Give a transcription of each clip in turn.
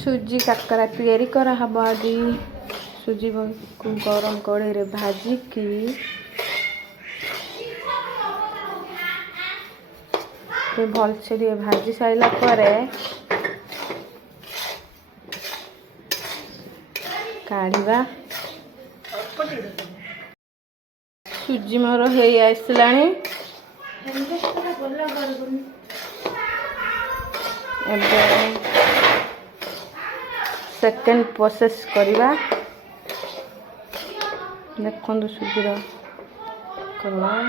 सुजी काकरा तैयारी करा हबा आदि सुजी को गरम कड़े रे भाजिकी भलसे टे भाजी साइला परे काढ़ा सुजी मोर हो आसलानी सेकेंड प्रोसेस करवा देखो सुजीर कलर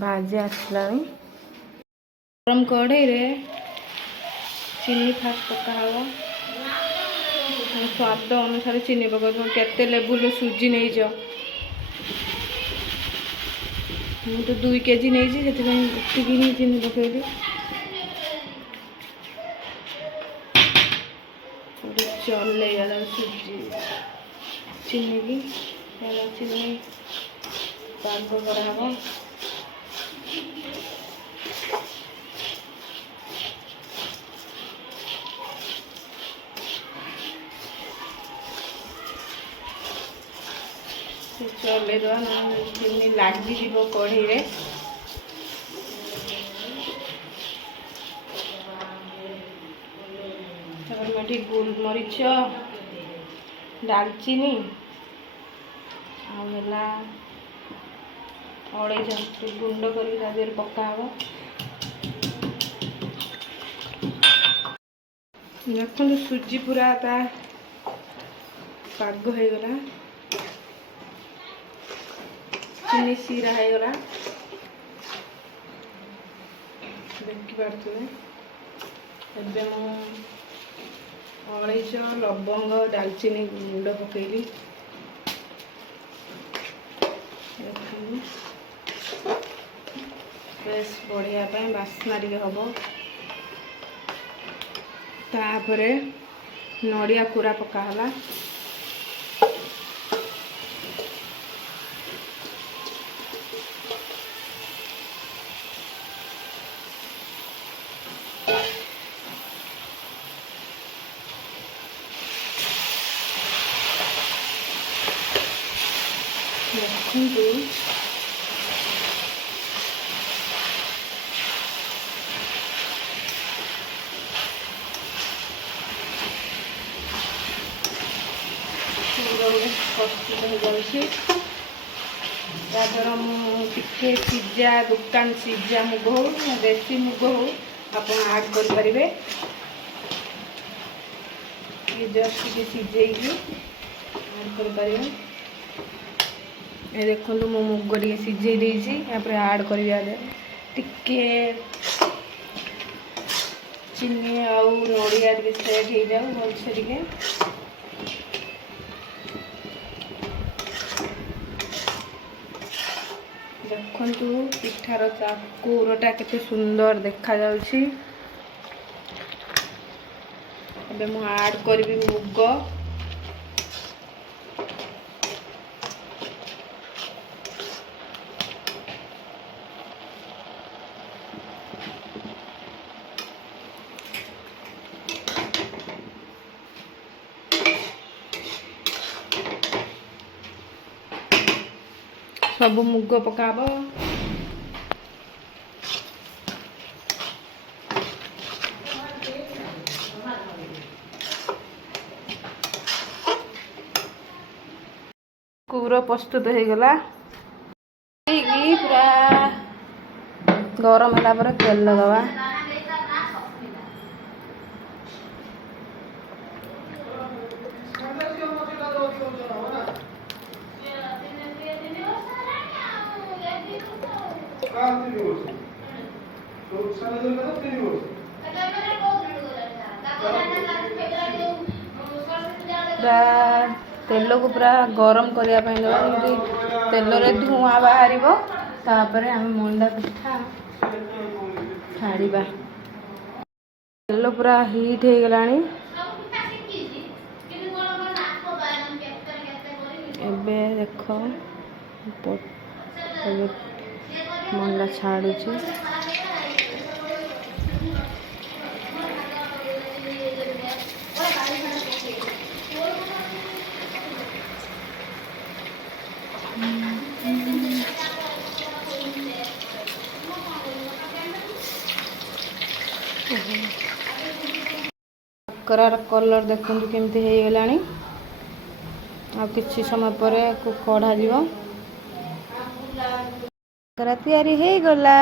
भाजी आसला गरम कड़े रे चीनी फास्ट पका हवा स्वाद अनुसार चीनी पका केते लेवल सुजी नहीं जा मु तो 2 केजी नहीं जी चीनी पकईली चल सुजी चीनी की चीनी पाग कराब चल चीनी लगी कढ़ी रे गोलमरीच दालचीनी आला अड़े गुंड कर पका देखो सुजी पूरा ता पाग हो गला चीनी सीरा हो गला देखिपे अड़ेच लवंग दालचीनी गुंड पकईली बेस बढ़िया बास्ना टे हम तापर नड़िया पूरा पकाला प्रस्तुत हो जाए मुझे सीजा दुकान सीजा मुग हो देसी मुग हो आप ऐड करें जस्ट टे सीझे ऐड करें देखो मो मुग टे सीझे देपर ऐड कर टिके चीनी आउ नड़िया टे सेट हो जाऊ भलसे टे देखु पिठार चाकूरटा केते सुंदर देखा जाउछि अबे मु ऐड करबी मुग सब मुग पकाब पूरा प्रस्तुत हो गला पूरा गरम होला पर तेल दवा तेल को पूरा गरम करने तेल रे धुआं बाहर तापर आम मंडा पिठा छाड़िबा तेल पूरा हीट हो गलानी एबे देखो मंडा छाड़ुची କାକରାର କଲର୍ ଦେଖନ୍ତୁ କେମିତି ହେଇଗଲାଣି। ଆଉ କିଛି ସମୟ ପରେ କଢ଼ା ଯିବ। କାକରା ତିଆରି ହେଇଗଲା।